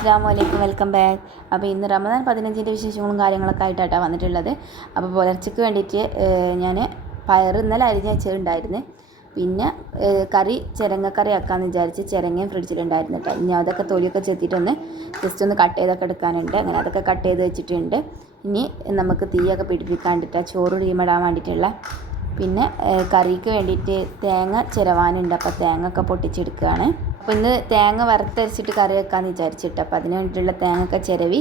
അസ്സലാമു അലൈക്കും, welcome back. അപ്പോൾ ഇന്ന് റമദാൻ 15-ൻ്റെ വിശേഷങ്ങളും കാര്യങ്ങളൊക്കെ ആയിട്ടാണ് വന്നിട്ടുള്ളത്. അപ്പോൾ പുലർച്ചയ്ക്ക് വേണ്ടിയിട്ട് ഞാൻ പയർ ഇന്നലെ അരിഞ്ഞ് വെച്ചിട്ടുണ്ടായിരുന്നു. പിന്നെ കറി ചിരങ്ങക്കറി ആക്കാമെന്ന് വിചാരിച്ച് ചിരങ്ങയും ഫ്രിഡ്ജിലുണ്ടായിരുന്നു കേട്ടോ. ഇനി അതൊക്കെ തൊലിയൊക്കെ ചെത്തിയിട്ടൊന്ന് ജസ്റ്റ് ഒന്ന് കട്ട് ചെയ്തൊക്കെ എടുക്കാനുണ്ട്. അങ്ങനെ അതൊക്കെ കട്ട് ചെയ്ത് വെച്ചിട്ടുണ്ട്. ഇനി നമുക്ക് തീയൊക്കെ പിടിപ്പിക്കാണ്ടിട്ട് ചോറ് തീമിടാൻ വേണ്ടിയിട്ടുള്ള പിന്നെ കറിക്ക് വേണ്ടിയിട്ട് തേങ്ങ ചിരവാനുണ്ട്. അപ്പോൾ തേങ്ങ ഒക്കെ പൊട്ടിച്ചെടുക്കുകയാണ്. അപ്പോൾ ഇന്ന് തേങ്ങ വറുത്തരച്ചിട്ട് കറി വെക്കാമെന്ന് വിചാരിച്ചിട്ട് അപ്പോൾ അതിന് വേണ്ടിയിട്ടുള്ള തേങ്ങ ഒക്കെ ചിരവി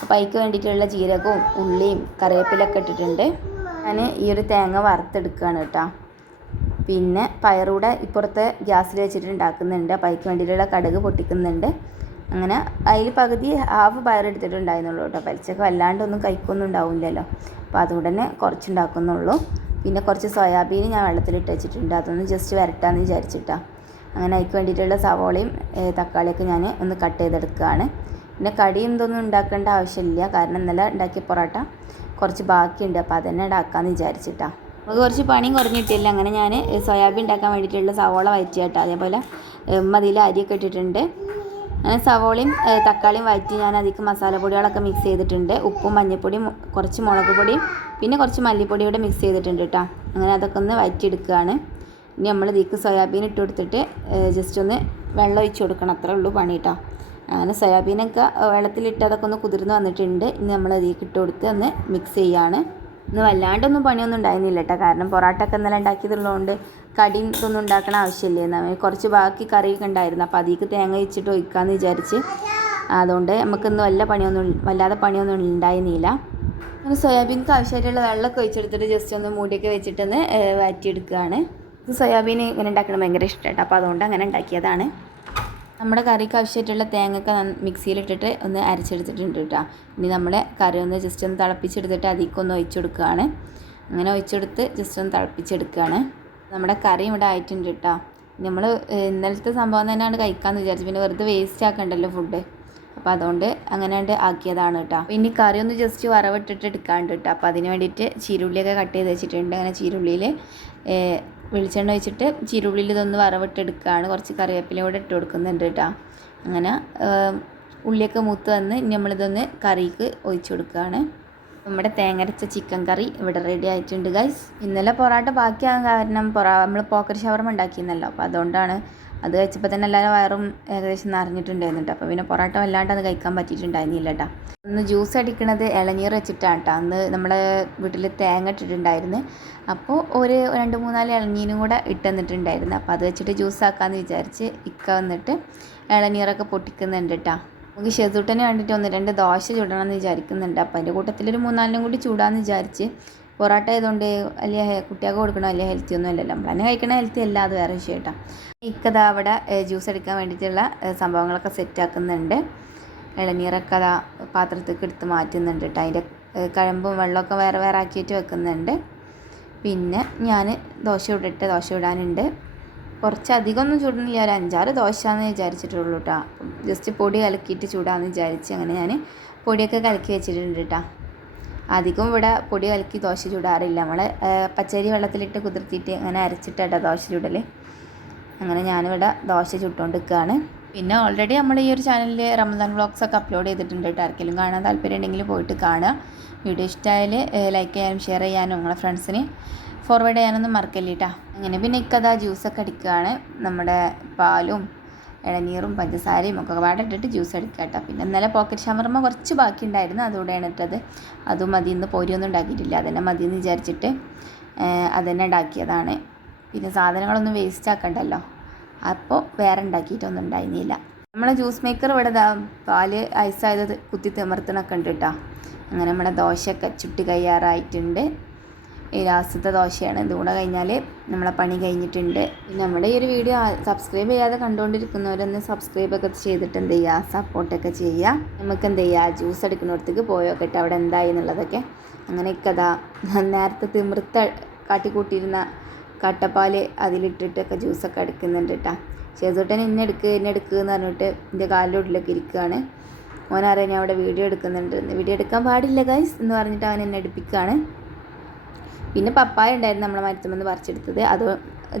അപ്പോൾ അതിക്ക് വേണ്ടിയിട്ടുള്ള ജീരകവും ഉള്ളിയും കറിവേപ്പിലൊക്കെ ഇട്ടിട്ടുണ്ട്. ഞാൻ ഈ ഒരു തേങ്ങ വറുത്തെടുക്കുകയാണ് കേട്ടോ. പിന്നെ പയറൂടെ ഇപ്പുറത്തെ ഗ്യാസിൽ വെച്ചിട്ട് ഉണ്ടാക്കുന്നുണ്ട്. അപ്പോൾ അതിക്ക് വേണ്ടിയിട്ടുള്ള കടുക് പൊട്ടിക്കുന്നുണ്ട്. അങ്ങനെ അതിൽ പകുതി ഹാഫ് പയർ എടുത്തിട്ടുണ്ടായിരുന്നുള്ളൂ കേട്ടോ. പലിച്ചൊക്കെ വല്ലാണ്ടൊന്നും കഴിക്കൊന്നും ഉണ്ടാവില്ലല്ലോ. അപ്പോൾ അതുകൊണ്ട് തന്നെ കുറച്ചുണ്ടാക്കുന്നുള്ളൂ. പിന്നെ കുറച്ച് സോയാബീൻ ഞാൻ വെള്ളത്തിലിട്ട് വെച്ചിട്ടുണ്ട്. അതൊന്ന് ജസ്റ്റ് വരട്ടാമെന്ന് വിചാരിച്ചിട്ടാണ്. അങ്ങനെ അതിക്ക് വേണ്ടിയിട്ടുള്ള സവോളയും തക്കാളിയൊക്കെ ഞാൻ ഒന്ന് കട്ട് ചെയ്തെടുക്കുകയാണ്. പിന്നെ കടിയും ഇതൊന്നും ഉണ്ടാക്കേണ്ട ആവശ്യമില്ല, കാരണം ഇന്നലെ ഉണ്ടാക്കിയ പൊറോട്ട കുറച്ച് ബാക്കിയുണ്ട്. അപ്പോൾ അതന്നെ ഉണ്ടാക്കാമെന്ന് വിചാരിച്ചിട്ടാണ്. നമുക്ക് കുറച്ച് പണിയും കുറഞ്ഞിട്ടില്ല. അങ്ങനെ ഞാൻ സോയാബീൻ ഉണ്ടാക്കാൻ വേണ്ടിയിട്ടുള്ള സവോള വഴറ്റി കേട്ടോ. അതേപോലെ അതിൽ അരിയൊക്കെ ഇട്ടിട്ടുണ്ട്. അങ്ങനെ സവോളയും തക്കാളിയും വഴറ്റി ഞാൻ അതിലേക്ക് മസാലപ്പൊടികളൊക്കെ മിക്സ് ചെയ്തിട്ടുണ്ട്. ഉപ്പും മഞ്ഞൾപ്പൊടിയും കുറച്ച് മുളക് പൊടിയും പിന്നെ കുറച്ച് മല്ലിപ്പൊടിയും കൂടെ മിക്സ് ചെയ്തിട്ടുണ്ട് കേട്ടോ. അങ്ങനെ അതൊക്കെ ഒന്ന് വഴറ്റിയെടുക്കുകയാണ്. ഇനി നമ്മൾ ഇതിലേക്ക് സോയാബീൻ ഇട്ട് കൊടുത്തിട്ട് ജസ്റ്റ് ഒന്ന് വെള്ളം ഒഴിച്ച് കൊടുക്കണം, അത്രേ ഉള്ളൂ പണി കേട്ടോ. അങ്ങനെ സോയാബീനൊക്കെ വെള്ളത്തിലിട്ട് അതൊക്കെ ഒന്ന് കുതിർന്ന് വന്നിട്ടുണ്ട്. ഇനി നമ്മൾ ഇതിലേക്ക് ഇട്ട് കൊടുത്ത് ഒന്ന് മിക്സ് ചെയ്യുകയാണ്. ഇന്ന് വല്ലാണ്ടൊന്നും പണിയൊന്നും ഉണ്ടായിരുന്നില്ല കേട്ടോ, കാരണം പൊറോട്ടയൊക്കെ ഇന്നലെ ഉണ്ടാക്കിയതുള്ളതുകൊണ്ട് കടിയും ഇതൊന്നും ഉണ്ടാക്കണ ആവശ്യമില്ല. കുറച്ച് ബാക്കി കറിയൊക്കെ ഉണ്ടായിരുന്നു. അപ്പോൾ അതിലേക്ക് തേങ്ങ വെച്ചിട്ട് ഒഴിക്കാമെന്ന് വിചാരിച്ച്, അതുകൊണ്ട് നമുക്കിന്ന് വല്ലാതെ പണിയൊന്നും ഉണ്ടായിരുന്നില്ല. അങ്ങനെ സോയാബീനക്ക് ആവശ്യമായിട്ടുള്ള വെള്ളമൊക്കെ ഒഴിച്ചെടുത്തിട്ട് ജസ്റ്റ് ഒന്ന് മൂടിയൊക്കെ വെച്ചിട്ടൊന്ന് വഴറ്റിയെടുക്കുകയാണ്. ഇത് സോയാബീൻ ഇങ്ങനെ ഉണ്ടാക്കണം ഭയങ്കര ഇഷ്ടമായിട്ട്, അപ്പോൾ അതുകൊണ്ട് അങ്ങനെ ഉണ്ടാക്കിയതാണ്. നമ്മുടെ കറിക്ക് ആവശ്യമായിട്ടുള്ള തേങ്ങയൊക്കെ മിക്സിയിലിട്ടിട്ട് ഒന്ന് അരച്ചെടുത്തിട്ടുണ്ട് കേട്ടോ. ഇനി നമ്മുടെ കറി ഒന്ന് ജസ്റ്റ് ഒന്ന് തിളപ്പിച്ചെടുത്തിട്ട് അതിലേക്കൊന്ന് ഒഴിച്ചു കൊടുക്കുകയാണ്. അങ്ങനെ ഒഴിച്ചെടുത്ത് ജസ്റ്റ് ഒന്ന് തിളപ്പിച്ചെടുക്കുകയാണ്. നമ്മുടെ കറി ഇവിടെ ആയിട്ടുണ്ട് കേട്ടോ. നമ്മൾ ഇന്നലത്തെ സംഭവം തന്നെയാണ് കഴിക്കാമെന്ന് വിചാരിച്ചു, പിന്നെ വെറുതെ വേസ്റ്റ് ആക്കണ്ടല്ലോ ഫുഡ്, അപ്പോൾ അതുകൊണ്ട് അങ്ങനെ ആക്കിയതാണ് കേട്ടോ. അപ്പോൾ ഇനി കറി ഒന്ന് ജസ്റ്റ് വറവിട്ടിട്ട് എടുക്കാണ്ട് കേട്ടോ. അപ്പോൾ അതിന് വേണ്ടിയിട്ട് ചീരുള്ളിയൊക്കെ കട്ട് ചെയ്ത് വെച്ചിട്ടുണ്ട്. അങ്ങനെ ചീരുള്ളിയിൽ വെളിച്ചെണ്ണ ഒഴിച്ചിട്ട് ചീരുള്ളിയിൽ ഇതൊന്ന് വറവിട്ടെടുക്കുകയാണ്. കുറച്ച് കറിവേപ്പിലയും കൂടെ ഇട്ട് കൊടുക്കുന്നുണ്ട് കേട്ടോ. അങ്ങനെ ഉള്ളിയൊക്കെ മൂത്ത് വന്ന് ഇനി നമ്മളിതൊന്ന് കറിക്ക് ഒഴിച്ചു കൊടുക്കുകയാണ്. നമ്മുടെ തേങ്ങരച്ച ചിക്കൻ കറി ഇവിടെ റെഡി ആയിട്ടുണ്ട് ഗൈസ്. ഇന്നലെ പൊറോട്ട ബാക്കിയാകാൻ കാരണം നമ്മൾ പോക്കറ്റ് ഷവർമ ഉണ്ടാക്കിയെന്നല്ലോ, അപ്പോൾ അതുകൊണ്ടാണ് അത് കഴിച്ചപ്പോൾ തന്നെ എല്ലാവരും വയറും ഏകദേശം നിറഞ്ഞിട്ടുണ്ടായിരുന്നു കേട്ടോ. അപ്പോൾ പിന്നെ പൊറോട്ട വല്ലാണ്ട് അത് കഴിക്കാൻ പറ്റിയിട്ടുണ്ടായിരുന്നില്ല കേട്ടോ. ഒന്ന് ജ്യൂസ് അടിക്കണത് ഇളനീർ വെച്ചിട്ടാണ് കേട്ടോ. അന്ന് നമ്മുടെ വീട്ടിൽ തേങ്ങ ഇട്ടിട്ടുണ്ടായിരുന്നു. അപ്പോൾ ഒരു 2-3 ഇളനീരും കൂടെ ഇട്ടുതന്നിട്ടുണ്ടായിരുന്നു. അപ്പോൾ അത് വെച്ചിട്ട് ജ്യൂസ് ആക്കാമെന്ന് വിചാരിച്ച് ഇക്ക വന്നിട്ട് ഇളനീരൊക്കെ പൊട്ടിക്കുന്നുണ്ട് കേട്ടോ. നമുക്ക് ഷെസൂട്ടന് വേണ്ടിയിട്ട് 1-2 ദോശ ചൂടണമെന്ന് വിചാരിക്കുന്നുണ്ട്. അപ്പോൾ അതിൻ്റെ കൂട്ടത്തിലൊരു 3-4 കൂടി ചൂടാമെന്ന് വിചാരിച്ച്. പൊറോട്ട ആയതുകൊണ്ട് വലിയ കുട്ടികൾക്ക് കൊടുക്കണോ വലിയ ഹെൽത്തി ഒന്നും അല്ലല്ലോ, നമ്മൾ തന്നെ കഴിക്കണ ഹെൽത്തി അല്ല, അത് വേറെ വിഷയം കേട്ടോ. ഇക്കത അവിടെ ജ്യൂസ് എടുക്കാൻ വേണ്ടിയിട്ടുള്ള സംഭവങ്ങളൊക്കെ സെറ്റാക്കുന്നുണ്ട്. ഇളനീരൊക്കെ അതാ പാത്രത്തേക്ക് എടുത്ത് മാറ്റുന്നുണ്ട് കേട്ടോ. അതിൻ്റെ കഴമ്പും വെള്ളമൊക്കെ വേറെ വേറെ ആക്കിയിട്ട് വെക്കുന്നുണ്ട്. പിന്നെ ഞാൻ ദോശ ഇടാനുണ്ട്. കുറച്ചധികമൊന്നും ചൂടുന്നില്ല, ഒരു 5-6 ദോശ എന്ന് വിചാരിച്ചിട്ടുള്ളൂ കേട്ടോ. ജസ്റ്റ് പൊടി കലക്കിയിട്ട് ചൂടാമെന്ന് വിചാരിച്ച് അങ്ങനെ ഞാൻ പൊടിയൊക്കെ കലക്കി വെച്ചിട്ടുണ്ട് കേട്ടോ. അധികം ഇവിടെ പൊടി കലക്കി ദോശ ചൂടാറില്ല, നമ്മൾ പച്ചരി വെള്ളത്തിലിട്ട് കുതിർത്തിയിട്ട് അങ്ങനെ അരച്ചിട്ടാട്ടോ ദോശ ചൂടൽ. അങ്ങനെ ഞാനിവിടെ ദോശ ചുട്ടുകൊണ്ടിരിക്കുകയാണ്. പിന്നെ ഓൾറെഡി നമ്മൾ ഈ ഒരു ചാനലിൽ റമദാൻ വ്ളോഗ്സൊക്കെ അപ്ലോഡ് ചെയ്തിട്ടുണ്ട് കേട്ടോ. ആർക്കെങ്കിലും കാണാൻ താല്പര്യം ഉണ്ടെങ്കിൽ പോയിട്ട് കാണുക. വീഡിയോ ഇഷ്ടമായാൽ ലൈക്ക് ചെയ്യാനും ഷെയർ ചെയ്യാനും നിങ്ങളെ ഫ്രണ്ട്സിന് ഫോർവേഡ് ചെയ്യാനൊന്നും മറക്കല്ല കേട്ടോ. അങ്ങനെ പിന്നെ ഇക്കതാ ജ്യൂസൊക്കെ അടിക്കുകയാണ്. നമ്മുടെ പാലും ഇളനീറും പഞ്ചസാരയും ഒക്കെ പാടെ ഇട്ടിട്ട് ജ്യൂസ് അടിക്കുക കേട്ടോ. പിന്നെ ഇന്നലെ പോക്കറ്റ് ഷവർമ കുറച്ച് ബാക്കി ഉണ്ടായിരുന്നു, അതുകൂടെയാണ് ഇട്ടത്. അതും മതി, ഇന്ന് പൊരിയൊന്നും ഉണ്ടാക്കിയിട്ടില്ല, അതന്നെ മതി എന്ന് വിചാരിച്ചിട്ട് അതന്നെ ഉണ്ടാക്കിയതാണ്. പിന്നെ സാധനങ്ങളൊന്നും വേസ്റ്റ് ആക്കണ്ടല്ലോ, അപ്പോൾ വേറെ ഉണ്ടാക്കിയിട്ടൊന്നും ഉണ്ടായിരുന്നില്ല. നമ്മളെ ജ്യൂസ് മേക്കർ ഇവിടെ പാല് ഐസായത് കുത്തി തിമർത്തണൊക്കെ ഉണ്ട് കേട്ടോ. അങ്ങനെ നമ്മുടെ ദോശയൊക്കെ ചുട്ടി കഴിയാറായിട്ടുണ്ട്. ഈ ലാസ്റ്റത്തെ ദോശയാണ്, ഇതുകൂടെ കഴിഞ്ഞാൽ നമ്മളെ പണി കഴിഞ്ഞിട്ടുണ്ട്. പിന്നെ നമ്മുടെ ഈ ഒരു വീഡിയോ സബ്സ്ക്രൈബ് ചെയ്യാതെ കണ്ടുകൊണ്ടിരിക്കുന്നവരൊന്ന് സബ്സ്ക്രൈബൊക്കെ ചെയ്തിട്ട് എന്ത് ചെയ്യുക, സപ്പോർട്ടൊക്കെ ചെയ്യുക. നമുക്ക് എന്ത് ചെയ്യുക, ജ്യൂസ് എടുക്കുന്നിടത്തേക്ക് പോയോക്കട്ടെ അവിടെ എന്തായി എന്നുള്ളതൊക്കെ. അങ്ങനെയൊക്കെ അതാ നേരത്തെ തിമിർത്ത കാട്ടിക്കൂട്ടിയിരുന്ന കട്ടപ്പാൽ അതിലിട്ടിട്ടൊക്കെ ജ്യൂസൊക്കെ എടുക്കുന്നുണ്ട് കേട്ടോ. ചേച്ചോട്ടൻ എന്നെ എടുക്ക് എന്ന് പറഞ്ഞിട്ട് എൻ്റെ കാലിൻ്റെ ഉള്ളിലൊക്കെ ഇരിക്കുകയാണ്. ഓനറിയാൻ ഞാൻ അവിടെ വീഡിയോ എടുക്കുന്നുണ്ട്, വീഡിയോ എടുക്കാൻ പാടില്ല ഗൈസ് എന്ന് പറഞ്ഞിട്ട് അവൻ എന്നെ എടുപ്പിക്കുകയാണ്. പിന്നെ പപ്പായ ഉണ്ടായിരുന്നു നമ്മളെ മരത്തുമെന്ന് പറിച്ചെടുത്തത്, അത്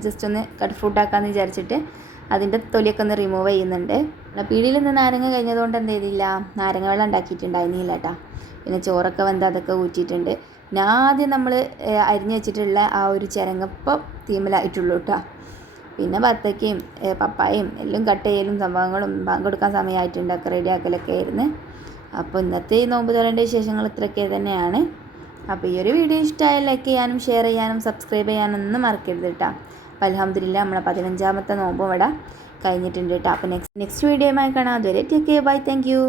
ജസ്റ്റ് ഒന്ന് കട്ട് ഫുഡാക്കാമെന്ന് വിചാരിച്ചിട്ട് അതിൻ്റെ തൊലിയൊക്കെ ഒന്ന് റിമൂവ് ചെയ്യുന്നുണ്ട്. പീടിയിൽ നിന്ന് നാരങ്ങ കഴിഞ്ഞതുകൊണ്ട് എന്ത് ചെയ്തില്ല, നാരങ്ങ വെള്ളം ഉണ്ടാക്കിയിട്ടുണ്ടായിരുന്നില്ല കേട്ടോ. പിന്നെ ചോറൊക്കെ വന്ന് അതൊക്കെ ഊറ്റിയിട്ടുണ്ട്. പിന്നെ ആദ്യം നമ്മൾ അരിഞ്ഞ് വെച്ചിട്ടുള്ള ആ ഒരു ചിരങ്ങപ്പം തീമലായിട്ടുള്ളൂ കേട്ടോ. പിന്നെ ബത്തക്കയും പപ്പായയും എല്ലാം കട്ട് ചെയ്യലും സംഭവങ്ങളും കൊടുക്കാൻ സമയമായിട്ടുണ്ട്, ഒക്കെ റെഡിയാക്കലൊക്കെ ആയിരുന്നു. അപ്പോൾ ഇന്നത്തെ ഈ നോമ്പ് തുറേൻ്റെ വിശേഷങ്ങൾ ഇത്രയൊക്കെ തന്നെയാണ്. അപ്പോൾ ഈ ഒരു വീഡിയോ ഇഷ്ടമായാൽ ലൈക്ക് ചെയ്യാനും ഷെയർ ചെയ്യാനും സബ്സ്ക്രൈബ് ചെയ്യാനൊന്നും മറക്കരുത് കേട്ടോ. അപ്പോൾ അൽഹംദുലില്ലാ നമ്മളെ 15ാമത്തെ നോമ്പും ഇവിടെ കഴിഞ്ഞിട്ടുണ്ട് കേട്ടോ. അപ്പോൾ നെക്സ്റ്റ് വീഡിയോയുമായി കാണാം. അതുവരെ take care, bye, thank U.